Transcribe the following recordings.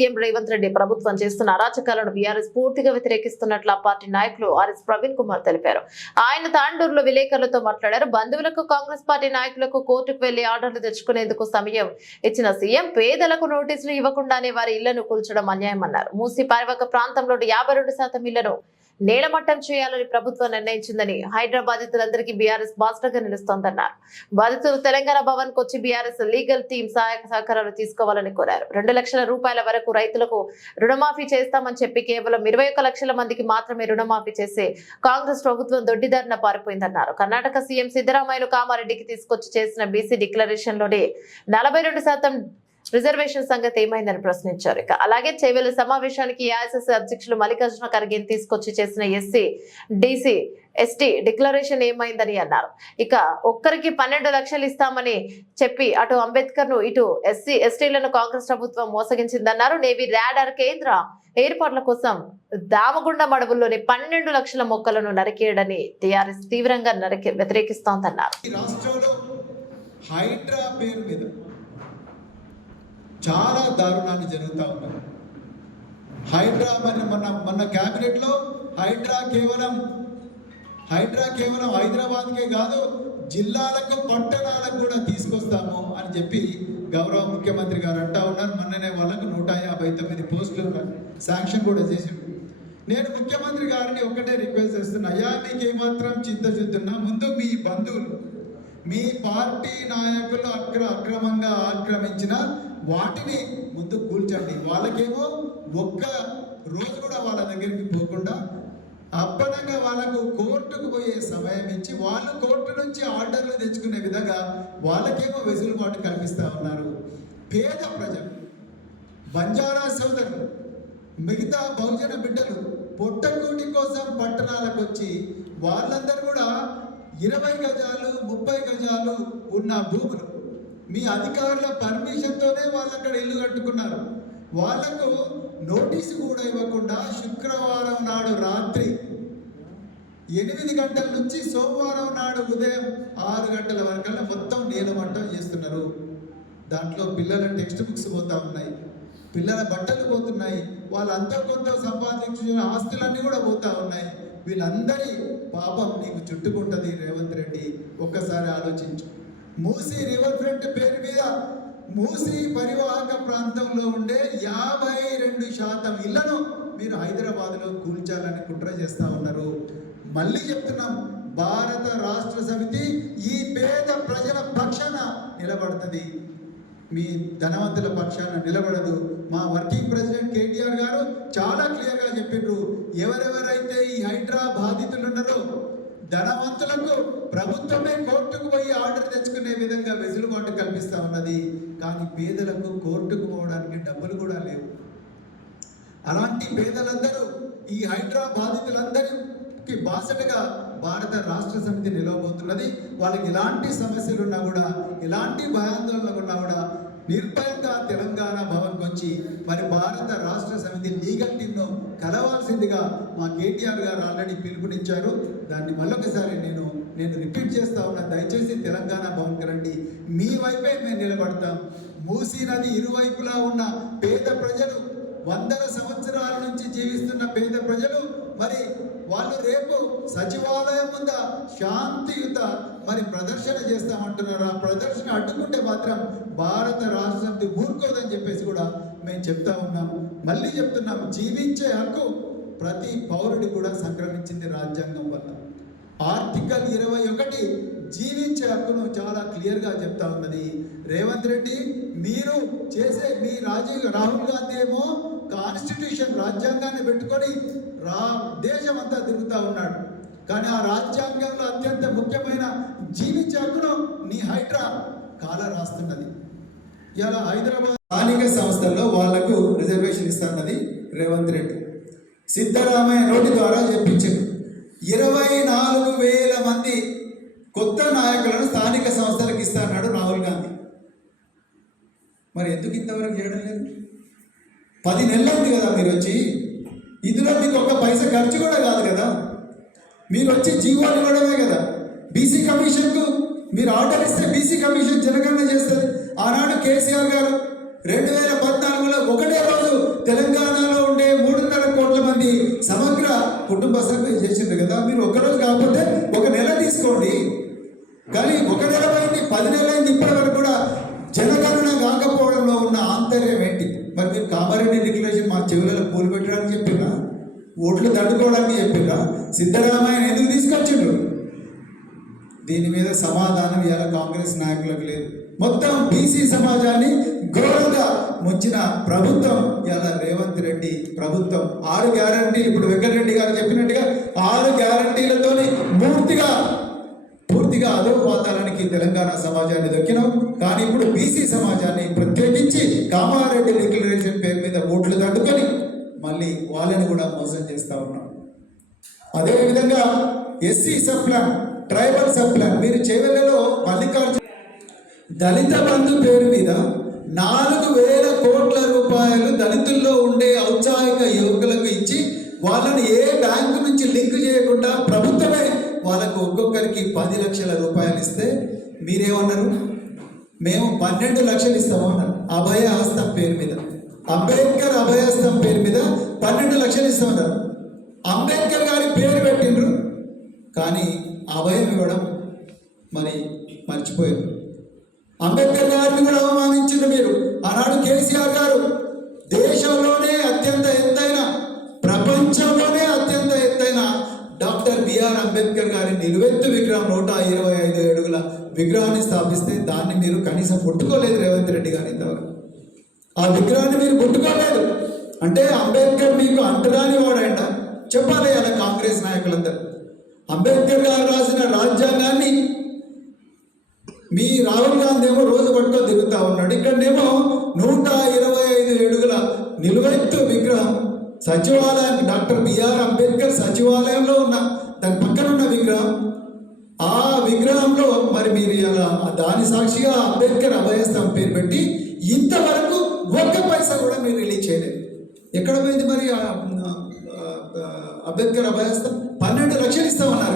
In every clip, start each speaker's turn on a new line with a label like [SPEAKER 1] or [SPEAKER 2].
[SPEAKER 1] CM Revanth Reddy ప్రభుత్వం చేస్తున్న అరాచకాలను BRS పూర్తిగా వ్యతిరేకిస్తున్నట్లు ఆ పార్టీ నాయకులు ఆర్ఎస్ ప్రవీణ్ కుమార్ తెలిపారు. ఆయన తాండూరులో విలేకరులతో మాట్లాడారు. బంధువులకు కాంగ్రెస్ పార్టీ నాయకులకు కోర్టుకు వెళ్ళి ఆర్డర్లు తెచ్చుకునేందుకు సమయం ఇచ్చిన సీఎం పేదలకు నోటీసులు ఇవ్వకుండానే వారి ఇళ్ళను కూల్చడం అన్యాయమన్నారు. మూసి పరివాహక ప్రాంతంలో యాభై రెండు శాతం ఇళ్ళను నేలమట్టం చేయాలని ప్రభుత్వం నిర్ణయించిందని హైదరాబాద్ బాధితులందరికీ బీఆర్ఎస్ బాస్టర్గా నిలుస్తోందన్నారు. బాధితులు తెలంగాణ భవన్ కొచ్చి వచ్చి బీఆర్ఎస్ లీగల్ టీం సహాయక సహకారాలు తీసుకోవాలని కోరారు. రెండు లక్షల రూపాయల వరకు రైతులకు రుణమాఫీ చేస్తామని చెప్పి కేవలం ఇరవై ఒక్క లక్షల మందికి మాత్రమే రుణమాఫీ చేసే కాంగ్రెస్ ప్రభుత్వం దొడ్డిదారిన పారిపోయిందన్నారు. కర్ణాటక సీఎం సిద్దరామయ్యను కామారెడ్డికి తీసుకొచ్చి చేసిన బీసీ డిక్లరేషన్లోనే నలభై రెండు శాతం రిజర్వేషన్ సంగతి ఏమైందని ప్రశ్నించారు. ఇక అలాగే చేవేలు సమావేశానికి ఏఐసిసి అధ్యక్షులు మల్లికార్జున ఖర్గేని తీసుకొచ్చి చేసిన ఎస్సీ డీసీ ఎస్టీ డిక్లరేషన్ ఏమైందని అన్నారు. ఇక ఒక్కరికి పన్నెండు లక్షలు ఇస్తామని చెప్పి అటు అంబేద్కర్ను ఇటు ఎస్సీ ఎస్టీలను కాంగ్రెస్ ప్రభుత్వం మోసగించిందన్నారు. నేవీ ర్యాడర్ కేంద్ర ఏర్పాట్ల కోసం దామగుండ మడవుల్లోని పన్నెండు లక్షల మొక్కలను నరికేయడని టీఆర్ఎస్ తీవ్రంగా నరికి వ్యతిరేకిస్తోందన్నారు.
[SPEAKER 2] హైడ్రా పేరు మీద చాలా దారుణాలు జరుగుతూ ఉన్నాయి హైడ్రా మన మన మన క్యాబినెట్లో హైడ్రా కేవలం హైడ్రా కేవలం హైదరాబాద్కే కాదు జిల్లాలకు పట్టణాలకు కూడా తీసుకొస్తాము అని చెప్పి గౌరవ ముఖ్యమంత్రి గారు అంటా ఉన్నారు. మొన్ననే వాళ్ళకు నూట యాభై తొమ్మిది పోస్టులు శాంక్షన్ కూడా చేసిండు. నేను ముఖ్యమంత్రి గారిని ఒకటే రిక్వెస్ట్ చేస్తున్నా. అయ్యా మీకు ఏమాత్రం చింతచుద్దున్నా ముందు మీ బంధువులు మీ పార్టీ నాయకులు అక్ర అక్రమంగా ఆక్రమించిన వాటిని ముందు కూల్చండి. వాళ్ళకేమో ఒక్క రోజు కూడా వాళ్ళ దగ్గరికి పోకుండా అప్పనంగా వాళ్ళకు కోర్టుకు పోయే సమయం ఇచ్చి వాళ్ళు కోర్టు నుంచి ఆర్డర్లు తెచ్చుకునే విధంగా వాళ్ళకేమో వెసులుబాటు కల్పిస్తూ ఉన్నారు. పేద ప్రజలు బంజారా సోదరులు మిగతా బహుజన బిడ్డలు పొట్టకూటి కోసం పట్టణాలకు వచ్చి వాళ్ళందరూ కూడా ఇరవై గజాలు ముప్పై గజాలు ఉన్న భూములు మీ అధికారుల పర్మిషన్తోనే వాళ్ళు అక్కడ ఇల్లు కట్టుకున్నారు. వాళ్ళకు నోటీసు కూడా ఇవ్వకుండా శుక్రవారం నాడు రాత్రి ఎనిమిది గంటల నుంచి సోమవారం నాడు ఉదయం ఆరు గంటల వరకల్లా మొత్తం నీలమట్టం చేస్తున్నారు. దాంట్లో పిల్లల టెక్స్ట్ బుక్స్ పోతా ఉన్నాయి. పిల్లల బట్టలు పోతున్నాయి. వాళ్ళంతా కొంత సంపాదించిన ఆస్తులన్నీ కూడా పోతా ఉన్నాయి. వీళ్ళందరి పాపం నీకు చుట్టుకుంటుంది రేవంత్ రెడ్డి. ఒక్కసారి ఆలోచించు. మూసీ రివర్ ఫ్రంట్ పేరు మీద మూసీ పరివాహక ప్రాంతంలో ఉండే యాభై రెండు శాతం ఇళ్ళను మీరు హైదరాబాద్లో కూల్చాలని కుట్ర చేస్తా ఉన్నారు. మళ్ళీ చెప్తున్నాం భారత రాష్ట్ర సమితి ఈ పేద ప్రజల పక్షాన నిలబడుతుంది. మీ ధనవంతుల పక్షాన నిలబడదు. మా వర్కింగ్ ప్రెసిడెంట్ కేటీఆర్ గారు చాలా క్లియర్గా చెప్పిండ్రు. ఎవరెవరైతే ఈ హైడ్రా బాధితులు ఉన్నారో ధనవంతులకు ప్రభుత్వమే కోర్టుకు పోయి ఆర్డర్ తెచ్చుకునే విధంగా వెసులుబాటు కల్పిస్తా ఉన్నది. కానీ పేదలకు కోర్టుకు పోవడానికి డబ్బులు కూడా లేవు. అలాంటి పేదలందరూ ఈ హైడ్రా బాధితులందరికీ బాసటగా భారత రాష్ట్ర సమితి నిలవబోతున్నది. వాళ్ళకి ఎలాంటి సమస్యలు ఉన్నా కూడా ఎలాంటి భయాందోళనలు ఉన్నా కూడా నిర్భయంగా తెలంగాణ భవన్కి వచ్చి మరి భారత రాష్ట్ర సమితి లీగల్ టీంను కలవాల్సిందిగా మా కేటీఆర్ గారు ఆల్రెడీ పిలుపునిచ్చారు. దాన్ని మళ్ళొకసారి నేను నేను రిపీట్ చేస్తా ఉన్నా. దయచేసి తెలంగాణ భవన్కి రండి మీ వైపే మేము నిలబడతాం. మూసీ నది ఇరువైపులా ఉన్న పేద ప్రజలు వందల సంవత్సరాల నుంచి జీవిస్తున్న పేద ప్రజలు మరి వాళ్ళు రేపు సచివాలయం ముంద శాంతియుత మరి ప్రదర్శన చేస్తామంటున్నారు. ఆ ప్రదర్శన అడ్డుకుంటే మాత్రం భారత రాష్ట్ర ఊరుకోదని చెప్పేసి కూడా మేము చెప్తా ఉన్నాం. మళ్ళీ చెప్తున్నాం. జీవించే హక్కు ప్రతి పౌరుడి కూడా సంక్రమించింది రాజ్యాంగం వల్ల. ఆర్టికల్ ఇరవై ఒకటి జీవించే హక్కును చాలా క్లియర్గా చెప్తా ఉన్నది. రేవంత్ రెడ్డి మీరు చేసే మీ రాజీవ్ రాహుల్ గాంధీ ఏమో కాన్స్టిట్యూషన్ రాజ్యాంగాన్ని పెట్టుకొని రా దేశం అంతా తిరుగుతూ ఉన్నాడు. కానీ ఆ రాజ్యాంగంలో అత్యంత ముఖ్యమైన జీవించే హక్కును నీ హైడ్రా కాల రాస్తున్నది. ఇలా హైదరాబాద్ స్థానిక సంస్థల్లో వాళ్ళకు రిజర్వేషన్ ఇస్తున్నది రేవంత్ రెడ్డి. సిద్ధరామయ్య నోటి ద్వారా చెప్పించారు ఇరవై నాలుగు వేల మంది కొత్త నాయకులను స్థానిక సంస్థలకు ఇస్తాడు రాహుల్ గాంధీ. మరి ఎందుకు ఇంతవరకు చేయడం లేదు? పది నెలలు ఉంది కదా మీరు వచ్చి. ఇందులో మీకు ఒక్క పైస ఖర్చు కూడా కాదు కదా. మీరు వచ్చి జీవోలు ఇవ్వడమే కదా. బీసీ కమిషన్కు మీరు ఆర్డర్ ఇస్తే బీసీ కమిషన్ జనగణన చేస్తుంది. ఆనాడు కేసీఆర్ గారు రెండు వేల పద్నాలుగులో ఒకటే రోజు తెలంగాణ కుటుంబ సభ్యులు చేసిండ్రు కదా మీరు ఒక్కరోజు కాకపోతే ఒక నెల తీసుకోండి. కానీ ఒక నెల అయింది పది నెలలైంది ఇప్పటి వరకు కూడా జనగణన కాకపోవడంలో ఉన్న ఆంతర్యం ఏంటి? మరి మీరు కామారెడ్డి డిక్లరేషన్ మా చెవులలో పూలు పెట్టడానికి చెప్పినా ఓట్లు దండుకోవడానికి చెప్పినా సిద్ధరామయ్య ఎందుకు తీసుకొచ్చిండ్రు? దీని మీద సమాధానం ఇవాళ కాంగ్రెస్ నాయకులకు లేదు. మొత్తం బీసీ సమాజాన్ని ఘోరంగా ముంచిన ప్రభుత్వం ఇలా రేవంత్ రెడ్డి. ప్రభుత్వం ఆరు గ్యారంటీ ఇప్పుడు వెంకటరెడ్డి గారు చెప్పినట్టుగా ఆరు గ్యారంటీలతోని పూర్తిగా పూర్తిగా అధోపాతాలనికి తెలంగాణ సమాజాన్ని దొక్కినాం. కానీ ఇప్పుడు బీసీ సమాజాన్ని ప్రత్యేకించి కామారెడ్డి డిక్లరేషన్ పేరు మీద ఓట్లు తట్టుకొని మళ్ళీ వాళ్ళని కూడా మోసం చేస్తా ఉన్నాం. అదేవిధంగా SC sub plan tribal sub plan మీరు చేవెళ్ళలో మల్లికార్జున దళిత బంధు పేరు మీద నాలుగు వేల కోట్ల రూపాయలు దళితుల్లో ఉండే ఔత్సాహిక యువకులకు ఇచ్చి వాళ్ళని ఏ బ్యాంకు నుంచి లింక్ చేయకుండా ప్రభుత్వమే వాళ్ళకు ఒక్కొక్కరికి పది లక్షల రూపాయలు ఇస్తే మీరేమన్నారు? మేము పన్నెండు లక్షలు ఇస్తాము అన్నారు. అభయ హస్తం పేరు మీద. అంబేద్కర్ అభయహస్తం పేరు మీద పన్నెండు లక్షలు ఇస్తామన్నారు. అంబేద్కర్ గారి పేరు పెట్టిండ్రు. కానీ అభయం ఇవ్వడం మరి మర్చిపోయారు. అంబేద్కర్ గారిని కూడా అవమానించింది మీరు. ఆనాడు కేసీఆర్ గారు దేశంలోనే అత్యంత ఎత్తైన ప్రపంచంలోనే అత్యంత ఎత్తైన డాక్టర్ బిఆర్ అంబేద్కర్ గారి నిలువెత్తు విగ్రహం నూట ఇరవై ఐదు అడుగుల విగ్రహాన్ని స్థాపిస్తే దాన్ని మీరు కనీసం ముట్టుకోలేదు రేవంత్ రెడ్డి గారి ఇంతవరకు. ఆ విగ్రహాన్ని మీరు ముట్టుకోలేదు అంటే అంబేద్కర్ మీకు అంటరాని వాడంట చెప్పాలి అలా కాంగ్రెస్ నాయకులందరూ. అంబేద్కర్ గారు రాసిన రాజ్యాంగాన్ని మీ రాహుల్ గాంధీ ఏమో రోజు పట్టుకొని తిరుగుతా ఉన్నాడు. ఇక్కడనేమో నూట ఇరవై ఐదు ఏడుగుల నిలువెత్తు విగ్రహం. సచివాలయానికి డాక్టర్ బిఆర్ అంబేద్కర్ సచివాలయంలో ఉన్న దాని పక్కన ఉన్న విగ్రహం. ఆ విగ్రహంలో మరి మీరు ఇలా దాని సాక్షిగా అంబేద్కర్ అభయస్థం పేరు పెట్టి ఇంతవరకు ఒక్క పైసా కూడా మీరు రిలీజ్ చేయలేదు. ఎక్కడ పోయింది మరి అంబేద్కర్ అభయస్థం? పన్నెండు లక్షలు ఇస్తామన్నారు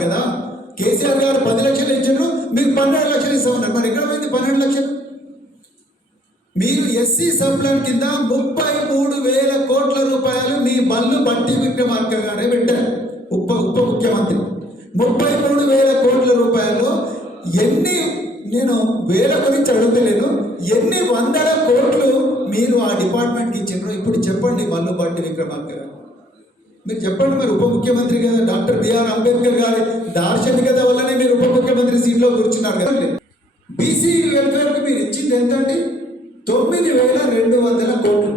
[SPEAKER 2] కేసీఆర్ గారు పది లక్షలు ఇచ్చారు మీకు పన్నెండు లక్షలు ఇస్తామన్నారు. మరి ఎక్కడ పోయింది పన్నెండు లక్షలు? మీరు ఎస్సీ సబ్ప్లాన్ కింద ముప్పై మూడు వేల కోట్ల రూపాయలు మీ బల్లు బట్టి విక్రమార్క గారే పెట్టారు. ఉప ఉప ముఖ్యమంత్రి. ముప్పై మూడు వేల కోట్ల రూపాయలు ఎన్ని నేను వేల గురించి అడుగుతలేను ఎన్ని వందల కోట్లు మీరు ఆ డిపార్ట్మెంట్కి ఇచ్చిండ్రో ఇప్పుడు చెప్పండి మల్లు బట్టి విక్రమార్క గారు. మీరు చెప్పండి మరి ఉప ముఖ్యమంత్రి కదా డాక్టర్ బిఆర్ అంబేద్కర్ గారి దార్శనికత వల్లనే మీరు ఉప ముఖ్యమంత్రి సీట్లో కూర్చున్నారు కదండి. బీసీ వెల్ఫేర్కి మీరు ఇచ్చింది ఎంత అండి తొమ్మిది వేల రెండు వందల కోట్లు.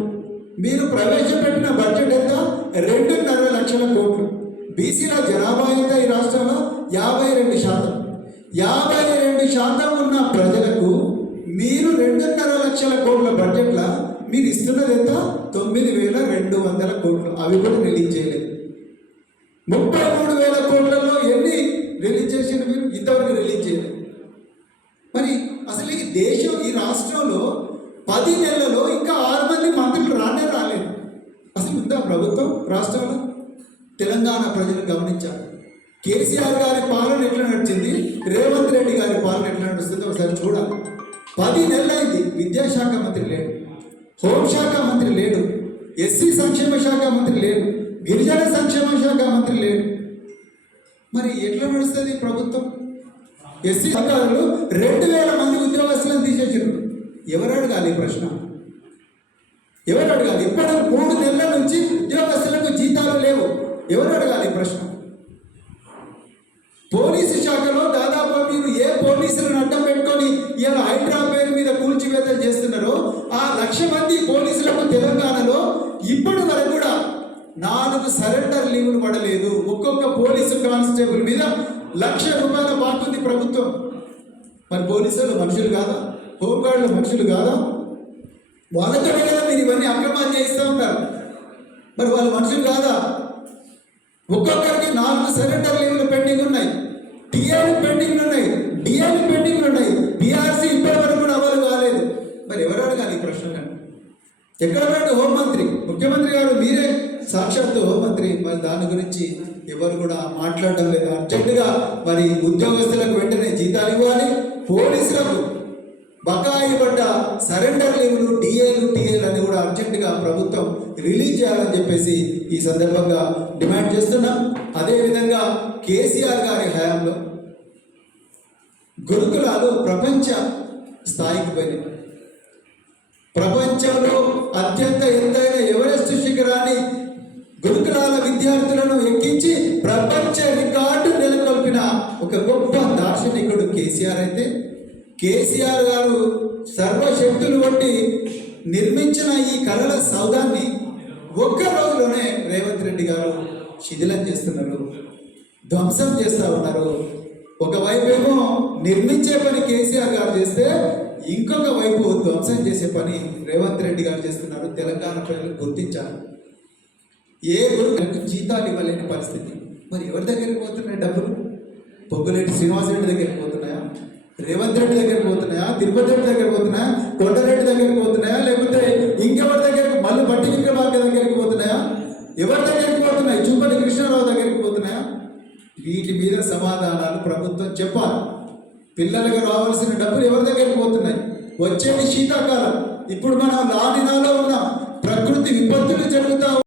[SPEAKER 2] మీరు ప్రవేశపెట్టిన బడ్జెట్ ఎంత? రెండున్నర లక్షల కోట్లు. బీసీల జనాభా ఎంత ఈ రాష్ట్రంలో? యాభై రెండు శాతం. యాభై రెండు శాతం ఉన్న ప్రజలకు మీరు రెండున్నర లక్షల కోట్ల బడ్జెట్ల మీరు ఇస్తున్నది ఎంత? తొమ్మిది వేల రెండు వందల కోట్లు. అవి కూడా రిలీజ్ చేయలేదు. ముప్పై మూడు వేల కోట్లలో ఎన్ని రిలీజ్ చేసిన మీరు? ఇంతవరకు రిలీజ్ చేయలేదు. మరి అసలు ఈ దేశం ఈ రాష్ట్రంలో పది నెలలలో ఇంకా ఆరు మంది మంత్రులు రానే రాలేదు. అసలు ఉందా ప్రభుత్వం రాష్ట్రంలో? తెలంగాణ ప్రజలు గమనించారు. కేసీఆర్ గారి పాలన ఎట్లా నడిచింది? రేవంత్ రెడ్డి గారి పాలన ఎట్లా నడుస్తుంది? ఒకసారి చూడాలి. పది నెలలైంది విద్యాశాఖ మంత్రి లేడు. హోంశాఖ మంత్రి లేడు. ఎస్సీ సంక్షేమ శాఖ మంత్రి లేడు. గిరిజన సంక్షేమ శాఖ మంత్రి లేడు. మరి ఎట్లా నడుస్తుంది ప్రభుత్వం? ఎస్సీ అధికారులు రెండు వేల మంది ఉద్యోగస్తులను తీసేసారు ఎవరు అడగాలి ప్రశ్న? ఎవరు అడగాలి? ఇప్పటి మూడు నెలల నుంచి ఉద్యోగస్తులకు జీతాలు లేవు. ఎవరు అడగాలి ప్రశ్న? పోలీసు శాఖలో దాదాపు మీరు ఏ నాలుగు సరెండర్ లీవులు పడలేదు. ఒక్కొక్క పోలీసు కానిస్టేబుల్ మీద లక్ష రూపాయల బాగుంది ప్రభుత్వం. మరి పోలీసులు మనుషులు కాదా? హోంగార్డులు మనుషులు కాదా? వాళ్ళతో కదా మీరు ఇవన్నీ అక్రమాలు చేయిస్తూ ఉంటారు. మరి వాళ్ళు మనుషులు కాదా? ఒక్కొక్కరికి నాలుగు సరెండర్ లీవ్లు పెండింగ్ ఉన్నాయి. టీఏలు పెండింగ్లు ఉన్నాయి. డిఏలు పెండింగ్లు ఉన్నాయి. బీఆర్సీ ఇప్పటి వరకు కూడా అమలు కాలేదు. మరి ఎవరు అడగాలి ఈ ప్రశ్న ఎక్కడ పెట్టి హోంమంత్రి ముఖ్యమంత్రి గారు మీరే సాక్షాత్తు హోంమంత్రి మరి దాని గురించి ఎవరు కూడా మాట్లాడడం లేదు. అర్జెంటుగా మరి ఉద్యోగస్తులకు వెంటనే జీతాలు ఇవ్వాలి. పోలీసులకు బకాయి పడ్డ సరెండర్ లీవ్లు డిఏలు టీఏలు అని కూడా అర్జెంటుగా ప్రభుత్వం రిలీజ్ చేయాలని చెప్పేసి ఈ సందర్భంగా డిమాండ్ చేస్తున్నాం. అదేవిధంగా కేసీఆర్ గారి హయాంలో గురుకులాలు ప్రపంచ స్థాయికి పోయినాయి. ప్రపంచంలో అత్యంత ఎత్తైన ఎవరెస్ట్ శిఖరాన్ని విద్యార్థులను ఎక్కించి ప్రపంచ రికార్డు నెలకొల్పిన ఒక గొప్ప దార్శనికుడు కేసీఆర్ అయితే. కేసీఆర్ గారు సర్వశక్తులు వంటి నిర్మించిన ఈ కళల సౌదాన్ని ఒక్క రోజులోనే రేవంత్ రెడ్డి గారు శిథిలం చేస్తున్నారు. ధ్వంసం చేస్తూ ఉన్నారు. ఒకవైపు ఏమో నిర్మించే పని కేసీఆర్ గారు చేస్తే ఇంకొక వైపు ధ్వంసం చేసే పని రేవంత్ రెడ్డి గారు చేస్తున్నారు. తెలంగాణ ప్రజలు గుర్తించాలి. ఏ గురువులకు జీతాలు ఇవ్వలేని పరిస్థితి మరి ఎవరి దగ్గరికి పోతున్నాయి డబ్బులు? పొగ్గులేటి శ్రీనివాసరెడ్డి దగ్గరికి పోతున్నాయా? రేవంత్ రెడ్డి దగ్గరికి పోతున్నాయా? తిరుపతి రెడ్డి దగ్గరికి పోతున్నాయా? కొండరెడ్డి దగ్గరికి పోతున్నాయా? లేకపోతే ఇంకెవరి దగ్గరికి మళ్ళీ బట్టి విక్రమార్క దగ్గరికి పోతున్నాయా? ఎవరి దగ్గరికి పోతున్నాయి? చూపటి కృష్ణారావు దగ్గరికి పోతున్నాయా? వీటి మీద సమాధానాలు ప్రభుత్వం చెప్పాలి. పిల్లలకు రావాల్సిన డబ్బులు ఎవరి దగ్గరికి పోతున్నాయి? వచ్చేది శీతాకాలం. ఇప్పుడు మనం ఆ దినాల్లో ఉన్న. ప్రకృతి విపత్తులు జరుగుతా